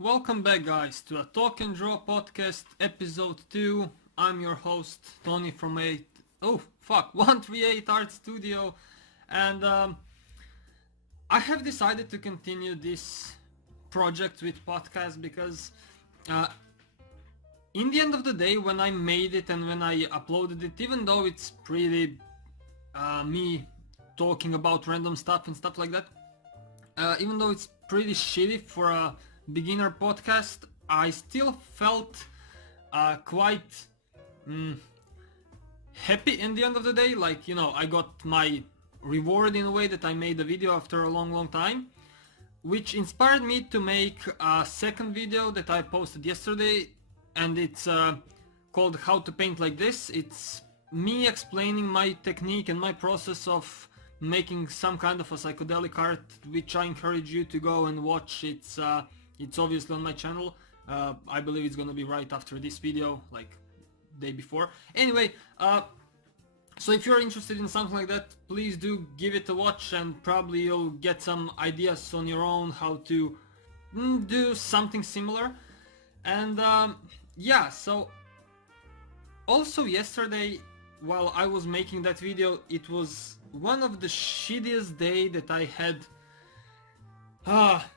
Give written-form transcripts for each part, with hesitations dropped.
Welcome back, guys, to a Talk and Draw podcast, episode 2. I'm your host, Tony from 138 Art Studio, and I have decided to continue this project with podcast because in the end of the day, when I made it and when I uploaded it, even though it's pretty me talking about random stuff and stuff like that, even though it's pretty shitty for a beginner podcast, I still felt quite happy in the end of the day. Like, you know, I got my reward in a way that I made a video after a long time, which inspired me to make a second video that I posted yesterday, and it's called How to Paint Like This. It's me explaining my technique and my process of making some kind of a psychedelic art, which I encourage you to go and watch. It's obviously on my channel. I believe it's gonna be right after this video, like day before. Anyway, so if you're interested in something like that, please do give it a watch, and probably you'll get some ideas on your own how to do something similar. And yeah, so also yesterday, while I was making that video, it was one of the shittiest day that I had,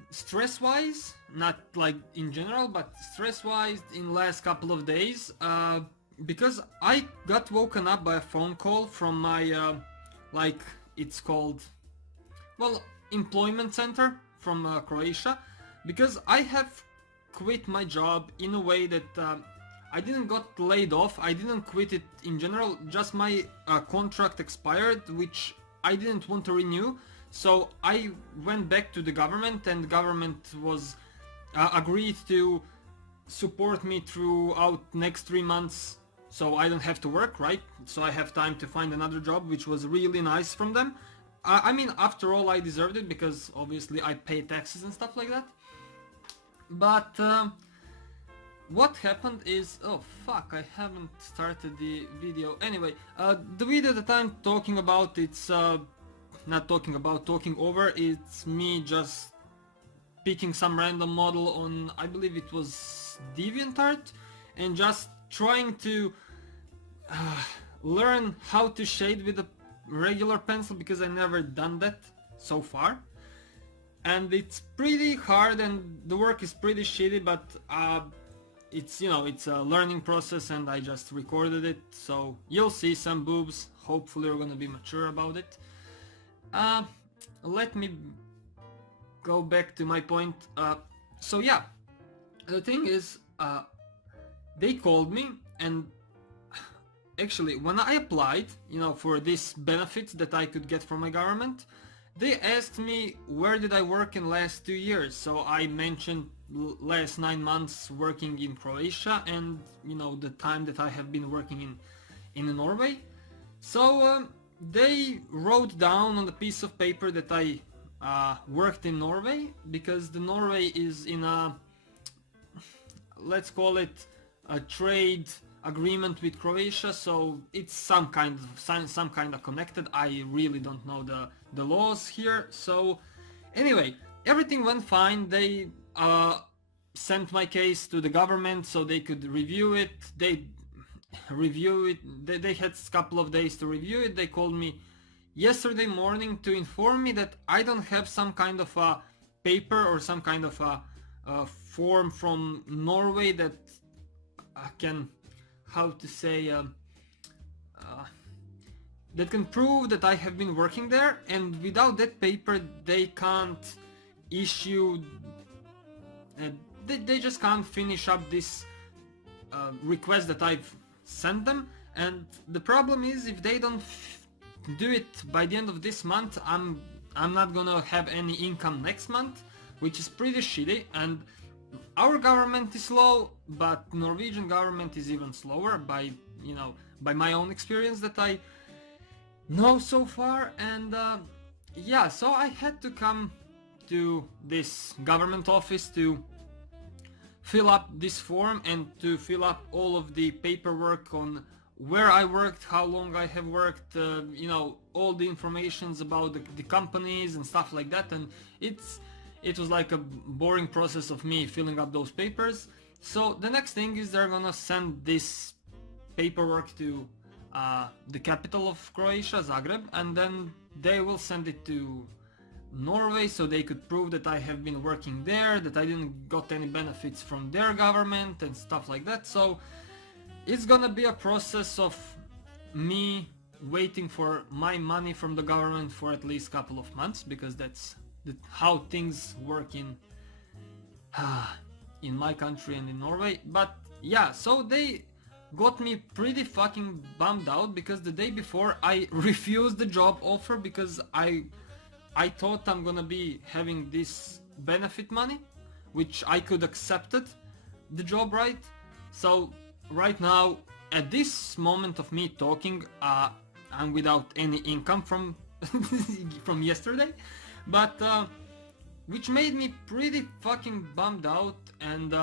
stress-wise, not like in general, but stress-wise in last couple of days, because I got woken up by a phone call from my, like, it's called, well, employment center from Croatia, because I have quit my job in a way that I didn't got laid off. I didn't quit it in general, just my contract expired, which I didn't want to renew. So I went back to the government, and the government was agreed to support me throughout next 3 months, so I don't have to work, right? So I have time to find another job, which was really nice from them. I mean, after all, I deserved it because obviously I pay taxes and stuff like that. But what happened is, oh fuck, I haven't started the video. Anyway, the video that I'm talking about, it's not talking about, talking over, it's me just picking some random model on, I believe it was DeviantArt, and just trying to learn how to shade with a regular pencil, because I never done that so far. And it's pretty hard and the work is pretty shitty, but it's, you know, it's a learning process, and I just recorded it, so you'll see some boobs. Hopefully you're gonna be mature about it. Let me go back to my point. So yeah, the thing is, they called me, and actually when I applied, you know, for this benefits that I could get from my government, they asked me where did I work in last 2 years. So I mentioned last 9 months working in Croatia, and, you know, the time that I have been working in Norway. So they wrote down on the piece of paper that I worked in Norway, because the Norway is in a, let's call it a trade agreement with Croatia, so it's some kind of connected. I really don't know the laws here. So anyway, everything went fine. They sent my case to the government so they could review it. They had a couple of days to review it. They called me yesterday morning to inform me that I don't have some kind of a paper or some kind of a form from Norway that can, how to say, that can prove that I have been working there, and without that paper they can't issue, they just can't finish up this request that I've sent them. And the problem is, if they don't do it by the end of this month, I'm not gonna have any income next month, which is pretty shitty. And our government is slow, but Norwegian government is even slower, by, you know, by my own experience that I know so far. And yeah, so I had to come to this government office to fill up this form and to fill up all of the paperwork on where I worked, how long I have worked, you know, all the informations about the companies and stuff like that. And it was like a boring process of me filling up those papers. So the next thing is they're gonna send this paperwork to the capital of Croatia, Zagreb, and then they will send it to Norway so they could prove that I have been working there, that I didn't got any benefits from their government and stuff like that. So it's gonna be a process of me waiting for my money from the government for at least a couple of months, because that's how things work in my country and in Norway. But yeah, so they got me pretty fucking bummed out, because the day before I refused the job offer because I thought I'm gonna be having this benefit money, which I could accept it, the job, right? So right now, at this moment of me talking, I'm without any income from from yesterday, but which made me pretty fucking bummed out. And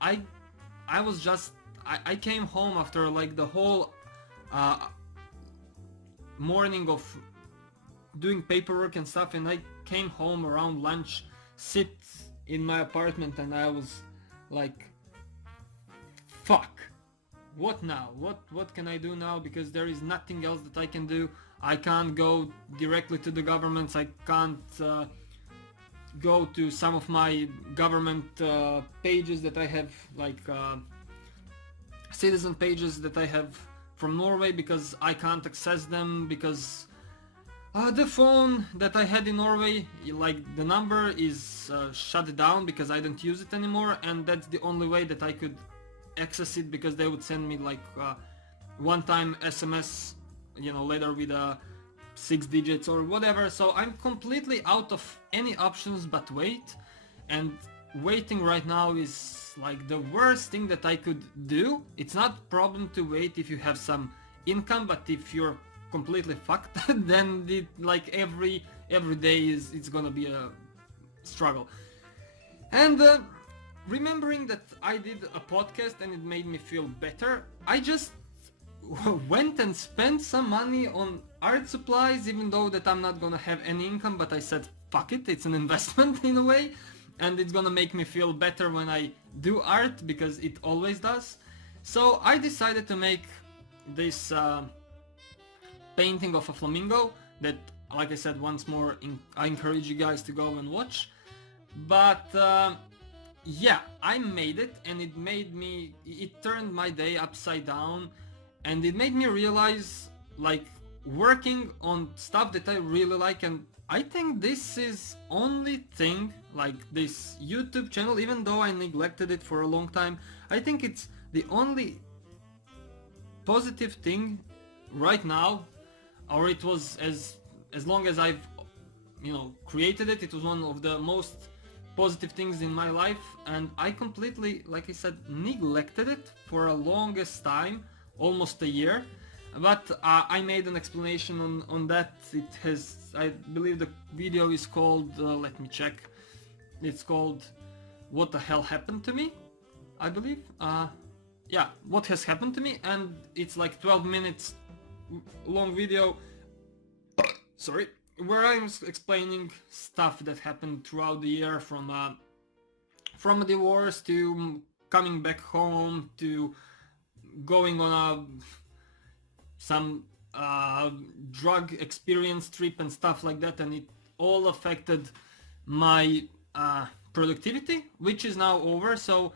I was just I came home after like the whole morning of doing paperwork and stuff, and I came home around lunch, sit in my apartment, and I was like, fuck, what now? What can I do now? Because there is nothing else that I can do. I can't go directly to the governments. I can't go to some of my government pages that I have, like citizen pages that I have from Norway, because I can't access them, because the phone that I had in Norway, like the number is shut down because I don't use it anymore, and that's the only way that I could access it, because they would send me like one-time SMS, you know, later with 6 digits or whatever. So I'm completely out of any options but wait, and waiting right now is like the worst thing that I could do. It's not a problem to wait if you have some income, but if you're completely fucked, then like every day it's gonna be a struggle. And remembering that I did a podcast and it made me feel better, I just went and spent some money on art supplies, even though that I'm not gonna have any income, but I said fuck it, it's an investment in a way, and it's gonna make me feel better when I do art, because it always does. So I decided to make this painting of a flamingo that, like I said, once more, I encourage you guys to go and watch. But yeah, I made it, and it turned my day upside down, and it made me realize, like, working on stuff that I really like. And I think this is only thing, like this YouTube channel, even though I neglected it for a long time, I think it's the only positive thing right now, or it was as long as I've, you know, created it, it was one of the most positive things in my life. And I completely, like I said, neglected it for a longest time, almost a year. But I made an explanation on that. It has, I believe the video is called, let me check, it's called What the Hell Happened to Me, I believe. Yeah, what has happened to me, and it's like 12 minutes long video, sorry, where I'm explaining stuff that happened throughout the year, from a divorce to coming back home to going on some drug experience trip and stuff like that, and it all affected my productivity, which is now over. So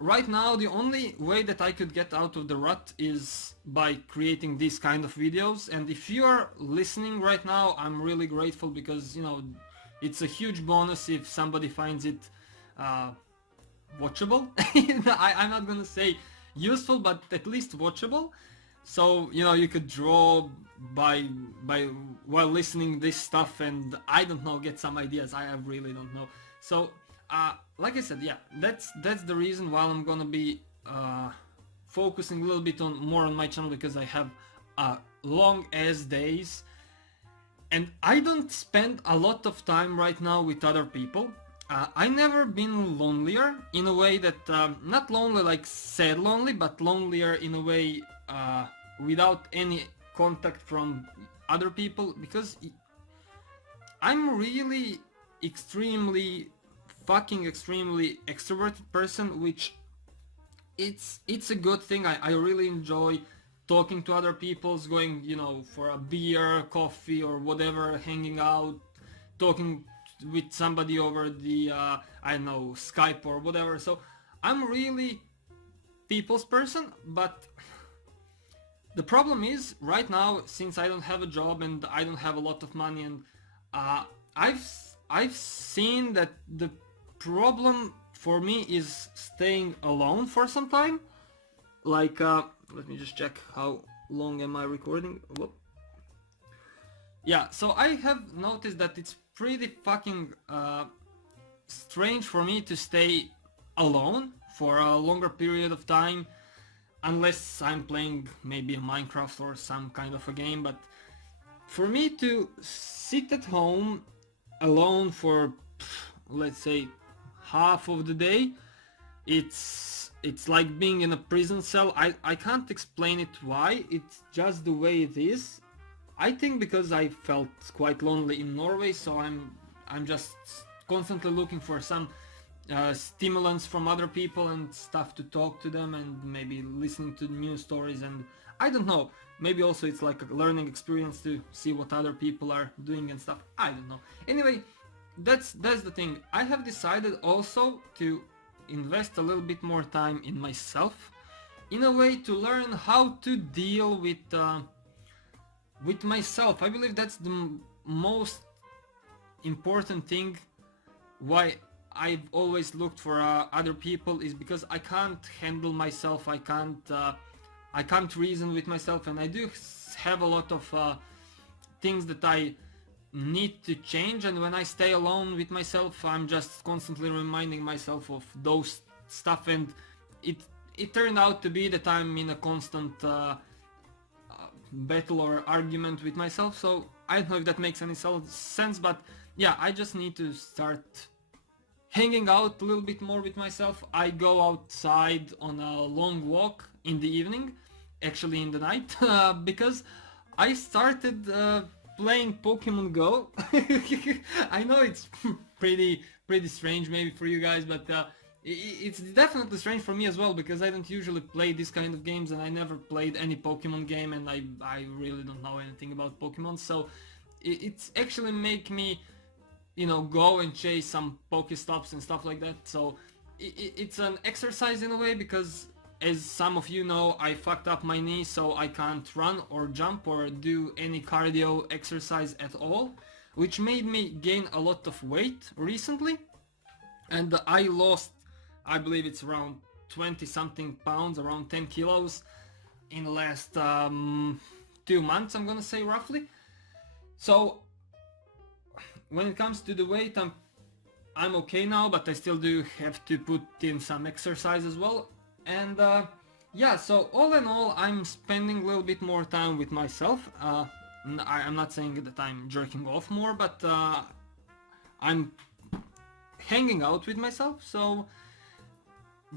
right now the only way that I could get out of the rut is by creating these kind of videos. And if you are listening right now, I'm really grateful, because, you know, it's a huge bonus if somebody finds it watchable. I'm not gonna say useful, but at least watchable. So, you know, you could draw by while listening this stuff, and I don't know, get some ideas. I really don't know. So like I said, yeah, that's the reason why I'm gonna be focusing a little bit more on my channel, because I have long ass days, and I don't spend a lot of time right now with other people. I never been lonelier, in a way that not lonely like sad lonely, but lonelier in a way without any contact from other people, because I'm really extremely fucking extremely extroverted person, which it's a good thing. I really enjoy talking to other people, going, you know, for a beer, coffee, or whatever, hanging out, talking with somebody over the I don't know, Skype or whatever. So I'm really people's person, but the problem is right now, since I don't have a job and I don't have a lot of money, and I've seen that the problem for me is staying alone for some time. Like, let me just check how long am I recording. Whoop. Yeah, so I have noticed that it's pretty fucking strange for me to stay alone for a longer period of time, unless I'm playing maybe a Minecraft or some kind of a game. But for me to sit at home alone for, let's say, half of the day, it's like being in a prison cell. I can't explain it why, it's just the way it is. I think because I felt quite lonely in Norway, so I'm just constantly looking for some stimulants from other people and stuff to talk to them, and maybe listening to new stories, and I don't know, maybe also it's like a learning experience to see what other people are doing and stuff. I don't know. Anyway, that's the thing. I have decided also to invest a little bit more time in myself, in a way to learn how to deal with myself. I believe that's the most important thing. Why I've always looked for other people is because I can't handle myself. I can't reason with myself, and I do have a lot of things that I need to change, and when I stay alone with myself, I'm just constantly reminding myself of those stuff, and it turned out to be that I'm in a constant battle or argument with myself. So I don't know if that makes any sense, but yeah, I just need to start hanging out a little bit more with myself. I go outside on a long walk in the evening, actually in the night, because I started playing Pokemon Go. I know it's pretty strange maybe for you guys, but it's definitely strange for me as well, because I don't usually play this kind of games, and I never played any Pokemon game, and I really don't know anything about Pokemon, so it's actually make me, you know, go and chase some Pokestops and stuff like that. So it's an exercise in a way, because as some of you know, I fucked up my knee, so I can't run or jump or do any cardio exercise at all, which made me gain a lot of weight recently, and I lost, I believe it's around 20 something pounds, around 10 kilos in the last 2 months, I'm gonna say, roughly. So when it comes to the weight, I'm okay now, but I still do have to put in some exercise as well. And yeah, so all in all, I'm spending a little bit more time with myself. I'm not saying that I'm jerking off more, but I'm hanging out with myself. So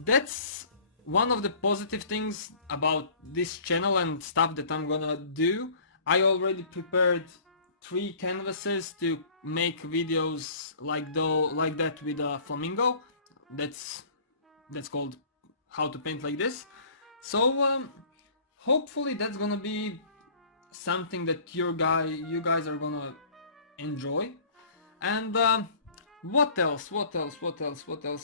that's one of the positive things about this channel and stuff that I'm gonna do. I already prepared 3 canvases to make videos like that with a flamingo. That's called How to Paint Like This. So hopefully that's gonna be something that you guys are gonna enjoy. And what else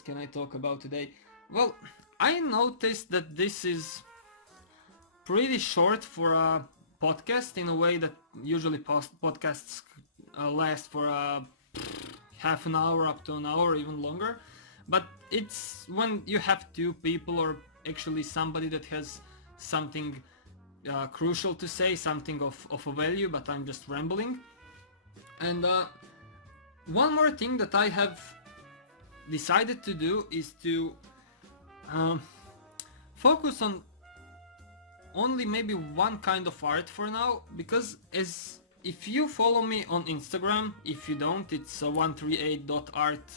can I talk about today? Well, I noticed that this is pretty short for a podcast, in a way that usually podcasts last for half an hour up to an hour, even longer. But it's when you have 2 people, or actually somebody that has something crucial to say, something of a value, but I'm just rambling. And one more thing that I have decided to do is to focus on only maybe one kind of art for now, because if you follow me on Instagram, if you don't, it's 138.art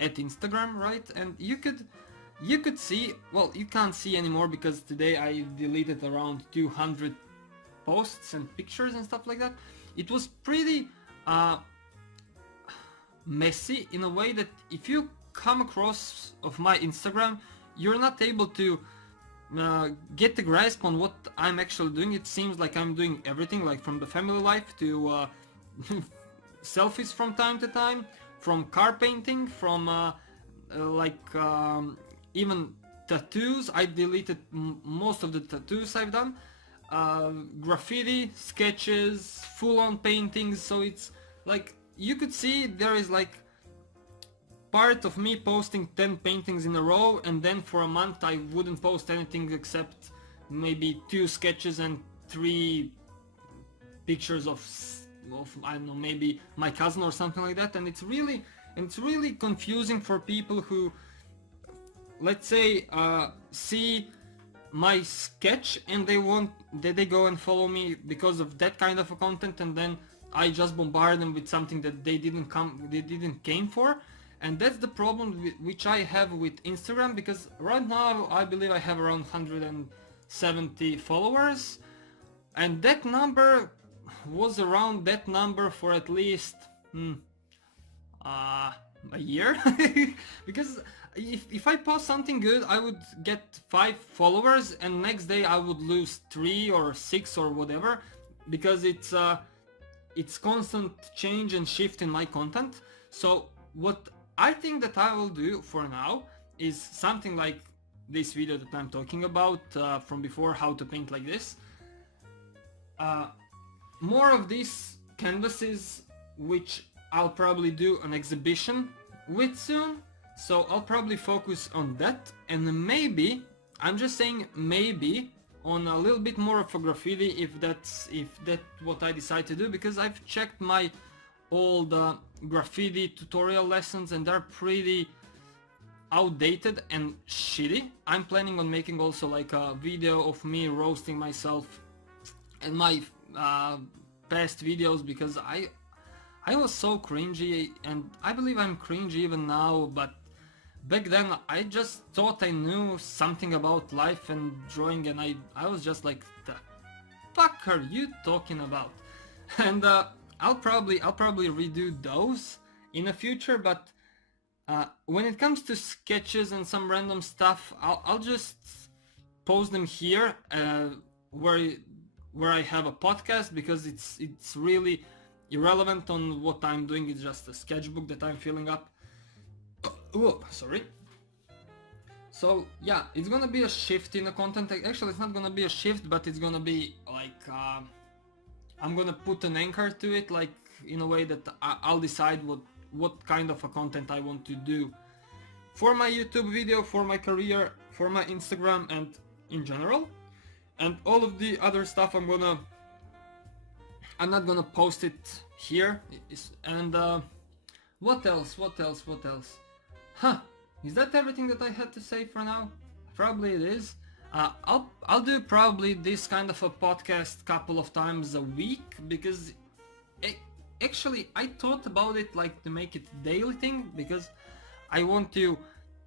at Instagram, right? And you could see, well, you can't see anymore because today I deleted around 200 posts and pictures and stuff like that. It was pretty messy, in a way that if you come across of my Instagram, you're not able to get the grasp on what I'm actually doing. It seems like I'm doing everything, like from the family life to selfies from time to time, from car painting, from even tattoos. I deleted most of the tattoos I've done, graffiti, sketches, full-on paintings. So it's like you could see there is like part of me posting 10 paintings in a row, and then for a month I wouldn't post anything except maybe 2 sketches and 3 pictures of I don't know, maybe my cousin or something like that. And it's really confusing for people who, let's say, see my sketch and they go and follow me because of that kind of a content, and then I just bombard them with something that they didn't came for. And that's the problem which I have with Instagram, because right now I believe I have around 170 followers, and that number was around that number for at least a year. Because if I post something good, I would get 5 followers, and next day I would lose 3 or 6 or whatever, because it's constant change and shift in my content. So what I think that I will do for now is something like this video that I'm talking about from before, how to paint like this. More of these canvases, which I'll probably do an exhibition with soon. So I'll probably focus on that, and maybe, I'm just saying maybe, on a little bit more of a graffiti if that's what I decide to do, because I've checked my old graffiti tutorial lessons and they're pretty outdated and shitty. I'm planning on making also like a video of me roasting myself and my past videos, because I was so cringy, and I believe I'm cringy even now, but back then I just thought I knew something about life and drawing, and I was just like, the fuck are you talking about? And I'll probably redo those in the future, but when it comes to sketches and some random stuff, I'll just post them here where I have a podcast, because it's really irrelevant on what I'm doing. It's just a sketchbook that I'm filling up. Oh, sorry. So yeah, it's gonna be a shift in the content. Actually, it's not gonna be a shift, but it's gonna be like I'm gonna put an anchor to it, like in a way that I'll decide what kind of a content I want to do for my YouTube video, for my career, for my Instagram, and in general. And all of the other stuff I'm not gonna post it here. And what else? Huh, is that everything that I had to say for now? Probably it is. I'll do probably this kind of a podcast couple of times a week, because actually I thought about it like to make it a daily thing, because I want to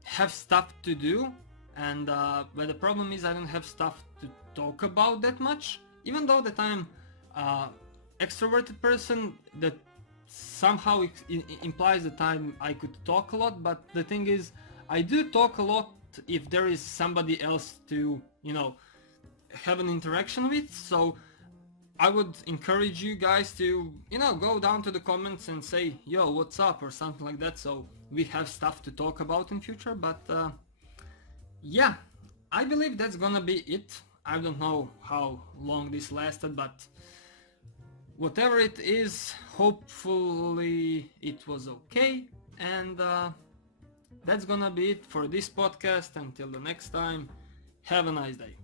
have stuff to do, and but the problem is I don't have stuff to talk about that much. Even though that I'm extroverted person, that somehow implies that I could talk a lot, but the thing is I do talk a lot if there is somebody else to, you know, have an interaction with. So I would encourage you guys to, you know, go down to the comments and say, yo, what's up, or something like that, so we have stuff to talk about in future. But yeah, I believe that's gonna be it. I don't know how long this lasted, but whatever it is, hopefully it was okay. And that's gonna be it for this podcast. Until the next time, have a nice day.